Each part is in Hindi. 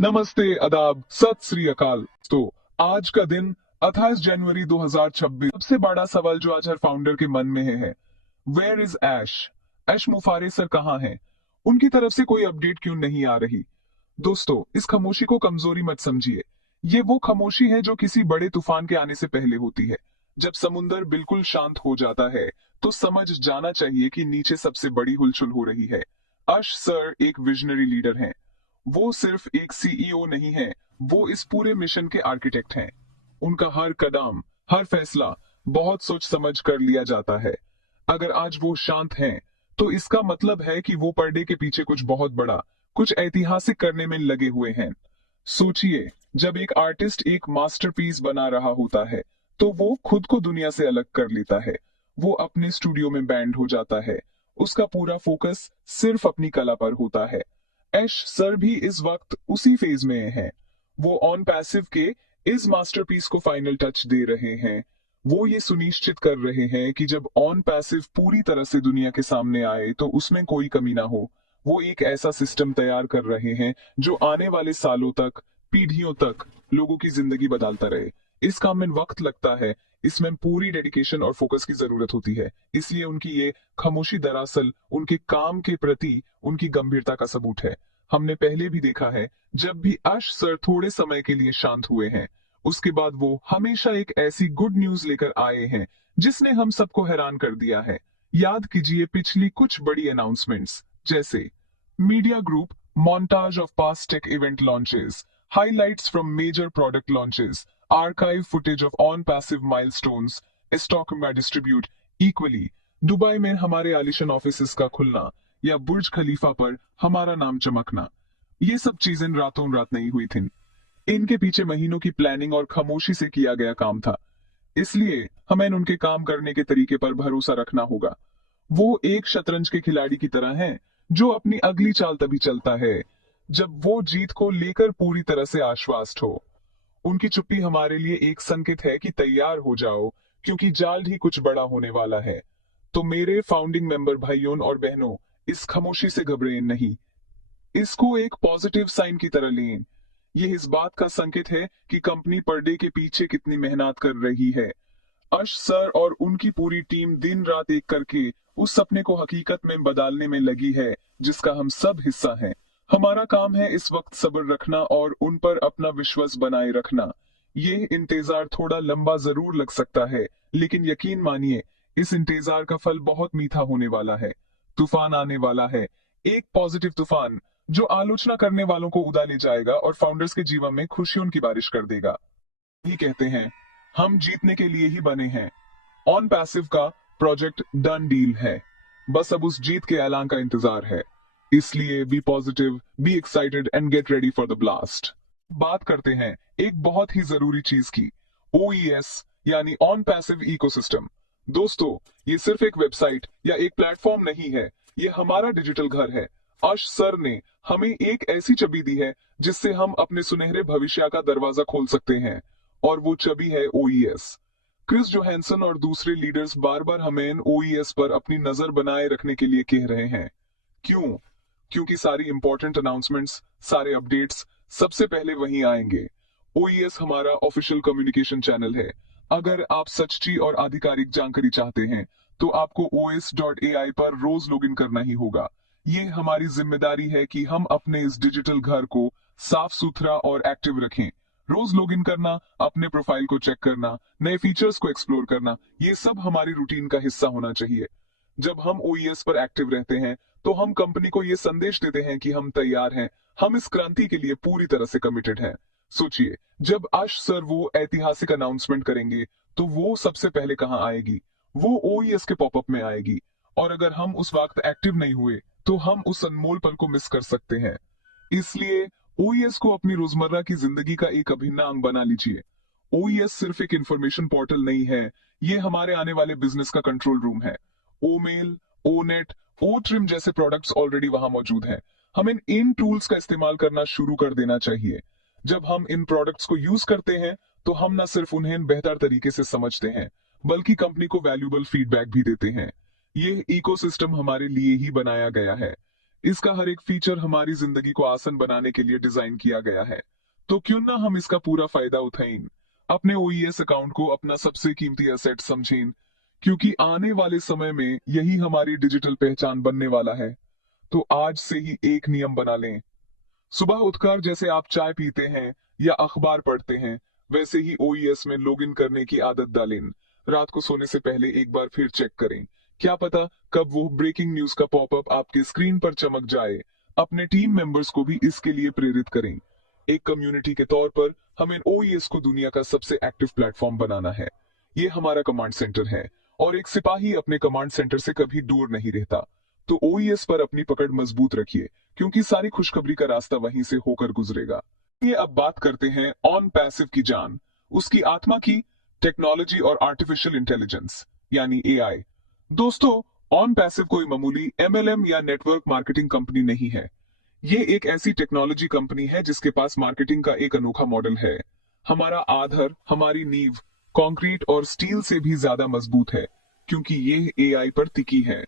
नमस्ते, आदाब, सत श्री अकाल। तो आज का दिन 28 जनवरी 2026। सबसे बड़ा सवाल जो आज हर फाउंडर के मन में है, वेयर इज ऐश? ऐश मुफारे सर कहाँ हैं? उनकी तरफ से कोई अपडेट क्यों नहीं आ रही? दोस्तों, इस खामोशी को कमजोरी मत समझिए। ये वो खामोशी है जो किसी बड़े तूफान के आने से पहले होती है। जब समुंदर बिल्कुल शांत हो जाता है तो समझ जाना चाहिए कि नीचे सबसे बड़ी हुलचुल हो रही है। अश सर एक विजनरी लीडर हैं। वो सिर्फ एक सीईओ नहीं है, वो इस पूरे मिशन के आर्किटेक्ट हैं। उनका हर कदम, हर फैसला बहुत सोच समझ कर लिया जाता है। अगर आज वो शांत हैं, तो इसका मतलब है कि वो पर्दे के पीछे कुछ बहुत बड़ा, कुछ ऐतिहासिक करने में लगे हुए हैं। सोचिए, जब एक आर्टिस्ट एक मास्टरपीस बना रहा होता है, तो वो खुद को दुनिया से अलग कर लेता है। वो अपने स्टूडियो में बैंड हो जाता है। उसका पूरा फोकस सिर्फ अपनी कला पर होता है। ऐश सर भी इस वक्त उसी फेज में हैं। वो ऑन पैसिव के इस मास्टरपीस को फाइनल टच दे रहे हैं। वो ये सुनिश्चित कर रहे हैं कि जब ऑन पैसिव पूरी तरह से दुनिया के सामने आए तो उसमें कोई कमी ना हो। वो एक ऐसा सिस्टम तैयार कर रहे हैं जो आने वाले सालों तक, पीढ़ियों तक लोगों की जिंदगी बदलता रहे। इस काम में वक्त लगता है, इसमें पूरी डेडिकेशन और फोकस की जरूरत होती है। इसलिए उनकी ये खामोशी दरअसल उनके काम के प्रति उनकी गंभीरता का सबूत है। हमने पहले भी देखा है, जब भी अश सर थोड़े समय के लिए शांत हुए हैं, उसके बाद वो हमेशा एक ऐसी गुड न्यूज लेकर आए हैं जिसने हम सबको हैरान कर दिया है। याद कीजिए पिछली कुछ बड़ी अनाउंसमेंट्स, जैसे media group montage of past tech event launches, highlights from major product launches, archive footage of on-passive milestones, stock में distribute equally, दुबई में हमारे आलिशान ऑफिसेस का खुलना या बुर्ज खलीफा पर हमारा नाम चमकना, ये सब चीजें रातों रात नहीं हुई थीं। इनके पीछे महीनों की प्लानिंग और खामोशी से किया गया काम था। इसलिए हमें उनके काम करने के तरीके पर भरोसा रखना होगा। वो एक शतरंज के खिलाड़ी की तरह हैं, जो अपनी अगली चाल तभी चलता है जब वो जीत को लेकर पूरी तरह से आश्वस्त हो। उनकी चुप्पी हमारे लिए एक संकेत है कि तैयार हो जाओ, क्योंकि जल्द ही कुछ बड़ा होने वाला है। तो मेरे फाउंडिंग मेंबर भाइयों और बहनों, इस खामोशी से घबराएं नहीं। इसको एक पॉजिटिव साइन की तरह लें। ये इस बात का संकेत है कि कंपनी पर्दे के पीछे कितनी मेहनत कर रही है। अश सर और उनकी पूरी टीम दिन रात एक करके उस सपने को हकीकत में बदलने में लगी है जिसका हम सब हिस्सा हैं। हमारा काम है इस वक्त सब्र रखना और उन पर अपना विश्वास बनाए रखना। ये इंतजार थोड़ा लंबा जरूर लग सकता है, लेकिन यकीन मानिए, इस इंतजार का फल बहुत मीठा होने वाला है। तूफान आने वाला है, एक पॉजिटिव तूफान जो आलोचना करने वालों को उड़ा ले जाएगा और फाउंडर्स के जीवन में खुशियों की बारिश कर देगा। ही कहते हैं, हम जीतने के लिए ही बने हैं। ऑन पैसिव का प्रोजेक्ट डन डील है। बस अब उस जीत के ऐलान का इंतजार है। इसलिए be positive, be excited and get ready for the blast. बात करते हैं एक बहुत ही जरूरी चीज की, ओईएस यानी ऑन पैसिव इकोसिस्टम। दोस्तों, ये सिर्फ एक वेबसाइट या एक प्लेटफॉर्म नहीं है, ये हमारा डिजिटल घर है। अश सर ने हमें एक ऐसी चाबी दी है जिससे हम अपने सुनहरे भविष्य का दरवाजा खोल सकते हैं, और वो चाबी है ओईएस। क्रिस जोहानसन और दूसरे लीडर्स बार बार हमें ओईएस पर अपनी नजर बनाए रखने के लिए कह रहे हैं। क्यों? क्योंकि सारी इंपॉर्टेंट अनाउंसमेंट्स, सारे अपडेट्स सबसे पहले वहीं आएंगे। ओईएस हमारा ऑफिशियल कम्युनिकेशन चैनल है। अगर आप सच्ची और आधिकारिक जानकारी चाहते हैं, तो आपको os.ai पर रोज लॉगिन करना ही होगा। ये हमारी जिम्मेदारी है कि हम अपने इस डिजिटल घर को साफ सुथरा और एक्टिव रखें। रोज लॉगिन करना, अपने प्रोफाइल को चेक करना, नए फीचर्स को एक्सप्लोर करना, ये सब हमारी रूटीन का हिस्सा होना चाहिए। जब हम ओईएस पर एक्टिव रहते हैं, तो हम कंपनी को ये संदेश देते हैं कि हम तैयार हैं, हम इस क्रांति के लिए पूरी तरह से कमिटेड हैं। सोचिए, जब आश सर वो ऐतिहासिक अनाउंसमेंट करेंगे, तो वो सबसे पहले कहां आएगी? वो ओईएस के पॉपअप में आएगी। और अगर हम उस वक्त एक्टिव नहीं हुए, तो हम उस अनमोल पल को मिस कर सकते हैं। इसलिए ओईएस को अपनी रोजमर्रा की जिंदगी का एक अभिन्न अंग बना लीजिए। ओईएस सिर्फ एक इंफॉर्मेशन पोर्टल नहीं है, ये हमारे आने वाले बिजनेस का कंट्रोल रूम है। ओमेल, ओनेट, ओट्रिम जैसे प्रोडक्ट्स ऑलरेडी वहां मौजूद हैं। हमें इन टूल्स का इस्तेमाल करना शुरू कर देना चाहिए। जब हम इन प्रोडक्ट्स को यूज करते हैं, तो हम न सिर्फ उन्हें बेहतर तरीके से समझते हैं, बल्कि कंपनी को वैल्यूएबल फीडबैक भी देते हैं। ये इकोसिस्टम हमारे लिए ही बनाया गया है। इसका हर एक फीचर हमारी जिंदगी को आसान बनाने के लिए डिजाइन किया गया है। तो क्यों ना हम इसका पूरा फायदा उठाएं, अपने ओईएस अकाउंट को अपना सबसे कीमती एसेट समझें, क्योंकि आने वाले समय में यही हमारी डिजिटल पहचान बनने वाला है। तो आज से ही एक नियम बना लें। सुबह उठकर जैसे आप चाय पीते हैं या अखबार पढ़ते हैं, वैसे ही ओईएस में लॉगिन करने की आदत डालें। रात को सोने से पहले एक बार फिर चेक करें, क्या पता कब वो ब्रेकिंग न्यूज का पॉपअप आपके स्क्रीन पर चमक जाए। अपने टीम मेंबर्स को भी इसके लिए प्रेरित करें। एक कम्युनिटी के तौर पर हमें ओईएस को दुनिया का सबसे एक्टिव प्लेटफॉर्म बनाना है। ये हमारा कमांड सेंटर है और एक सिपाही अपने कमांड सेंटर से कभी दूर नहीं रहता। तो ओईएस पर अपनी पकड़ मजबूत रखिए, क्योंकि सारी खुशखबरी का रास्ता वहीं से होकर गुजरेगा। ये अब बात करते हैं ऑन पैसिव की जान, उसकी आत्मा की, टेक्नोलॉजी और आर्टिफिशियल इंटेलिजेंस यानी एआई। दोस्तों, ऑन पैसिव कोई मामूली एमएलएम या नेटवर्क मार्केटिंग कंपनी नहीं है। ये एक ऐसी टेक्नोलॉजी कंपनी है जिसके पास मार्केटिंग का एक अनोखा मॉडल है। हमारा आधार, हमारी नींव कंक्रीट और स्टील से भी ज्यादा मजबूत है, क्योंकि ये एआई पर टिकी है।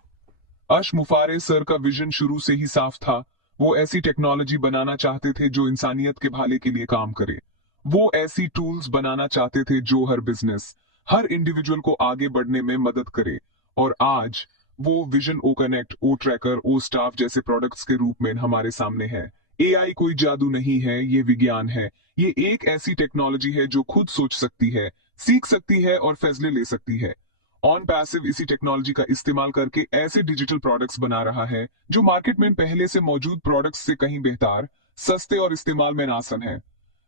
अश मुफारे सर का विजन शुरू से ही साफ था। वो ऐसी टेक्नोलॉजी बनाना चाहते थे जो इंसानियत के भले के लिए काम करे। वो ऐसी टूल्स बनाना चाहते थे जो हर बिजनेस, हर इंडिविजुअल को आगे बढ़ने में मदद करे। और आज वो विजन ओ कनेक्ट, ओ ट्रैकर, ओ स्टाफ जैसे प्रोडक्ट्स के रूप में हमारे सामने है। एआई कोई जादू नहीं है, ये विज्ञान है। ये एक ऐसी टेक्नोलॉजी है जो खुद सोच सकती है, सीख सकती है और फैसले ले सकती है। ऑन पैसिव इसी टेक्नोलॉजी का इस्तेमाल करके ऐसे डिजिटल प्रोडक्ट्स बना रहा है जो मार्केट में पहले से मौजूद प्रोडक्ट्स से कहीं बेहतर, सस्ते और इस्तेमाल में आसान है।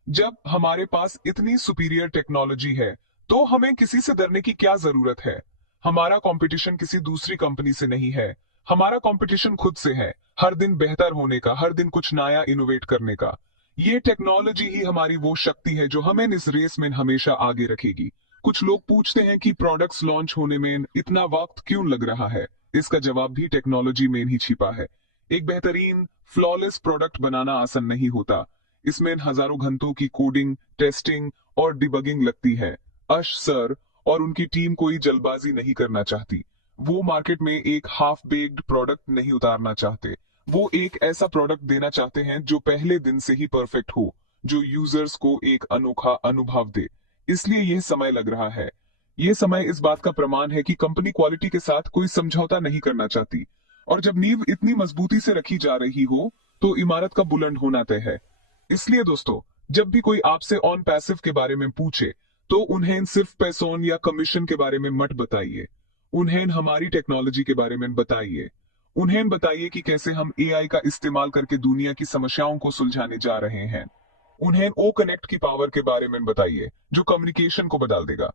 जब हमारे पास इतनी सुपीरियर टेक्नोलॉजी है तो हमें किसी से डरने की क्या जरूरत है। हमारा कंपटीशन किसी दूसरी कंपनी से नहीं है, हमारा कंपटीशन खुद से है। हर दिन बेहतर होने का, हर दिन कुछ नया इनोवेट करने का। ये टेक्नोलॉजी ही हमारी वो शक्ति है जो हमें इस रेस में हमेशा आगे रखेगी। कुछ लोग पूछते हैं कि प्रोडक्ट्स लॉन्च होने में इतना वक्त क्यों लग रहा है। इसका जवाब भी टेक्नोलॉजी में ही छिपा है। एक बेहतरीन फ्लॉलेस प्रोडक्ट बनाना आसान नहीं होता। इसमें हजारों घंटों की कोडिंग, टेस्टिंग और डिबगिंग लगती है। अश सर और उनकी टीम कोई जल्दबाजी नहीं करना चाहती। वो मार्केट में एक हाफ बेक्ड प्रोडक्ट नहीं उतारना चाहते। वो एक ऐसा प्रोडक्ट देना चाहते हैं जो पहले दिन से ही परफेक्ट हो, जो यूजर्स को एक अनोखा अनुभव दे। इसलिए यह समय लग रहा है। यह समय इस बात का प्रमाण है कि कंपनी क्वालिटी के साथ कोई समझौता नहीं करना चाहती। और जब नींव इतनी मजबूती से रखी जा रही हो तो इमारत का बुलंद होना तय है। इसलिए दोस्तों, जब भी कोई आपसे ऑन पैसिव के बारे में पूछे तो उन्हें सिर्फ पैसों या कमीशन के बारे में मत बताइए। उन्हें हमारी टेक्नोलॉजी के बारे में बताइए। उन्हें बताइए कि कैसे हम एआई का इस्तेमाल करके दुनिया की समस्याओं को सुलझाने जा रहे हैं। उन्हें ओ कनेक्ट की पावर के बारे में बताइए जो कम्युनिकेशन को बदल देगा।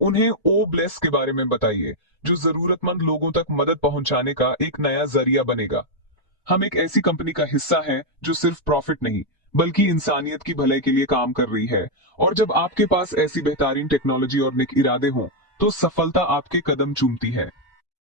उन्हें ओ ब्लेस के बारे में बताइए जो जरूरतमंद लोगों तक मदद पहुंचाने का एक नया जरिया बनेगा। हम एक ऐसी कंपनी का हिस्सा हैं जो सिर्फ प्रॉफिट नहीं बल्कि इंसानियत की भलाई के लिए काम कर रही है। और जब आपके पास ऐसी बेहतरीन टेक्नोलॉजी और नेक इरादे हों तो सफलता आपके कदम चूमती है।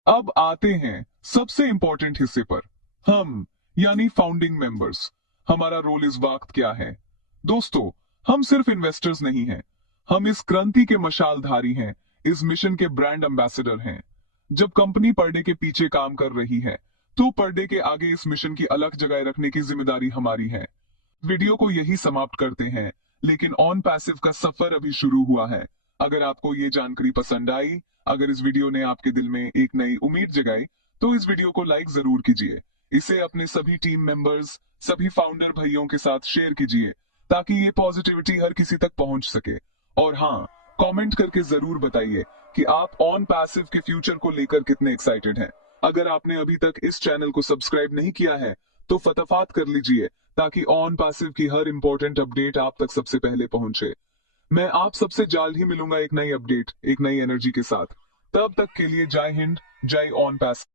अब आते हैं सबसे इंपॉर्टेंट हिस्से पर, हम यानी फाउंडिंग मेंबर्स। हमारा रोल इस वक्त क्या है? दोस्तों, हम सिर्फ इन्वेस्टर्स नहीं हैं, हम इस क्रांति के मशालधारी हैं, इस मिशन के ब्रांड एम्बेसडर हैं। जब कंपनी पर्दे के पीछे काम कर रही है तो पर्दे के आगे इस मिशन की अलग जगह रखने की जिम्मेदारी हमारी है। वीडियो को यही समाप्त करते हैं, लेकिन ऑन पैसिव का सफर अभी शुरू हुआ है। अगर आपको ये जानकारी पसंद आई, अगर इस वीडियो ने आपके दिल में एक नई उम्मीद जगाई, तो इस वीडियो को लाइक जरूर कीजिए। इसे अपने सभी टीम मेंबर्स, सभी फाउंडर भाइयों के साथ शेयर कीजिए ताकि ये पॉजिटिविटी हर किसी तक पहुंच सके। और हाँ, कमेंट करके जरूर बताइए कि आप ऑन पैसिव के फ्यूचर को लेकर कितने एक्साइटेड हैं। अगर आपने अभी तक इस चैनल को सब्सक्राइब नहीं किया है तो फटाफट कर लीजिए ताकि ऑन पैसिव की हर इंपॉर्टेंट अपडेट आप तक सबसे पहले पहुंचे। मैं आप सबसे जल्द ही मिलूंगा एक नई अपडेट, एक नई एनर्जी के साथ। तब तक के लिए जय हिंद, जय ऑन पैसिव।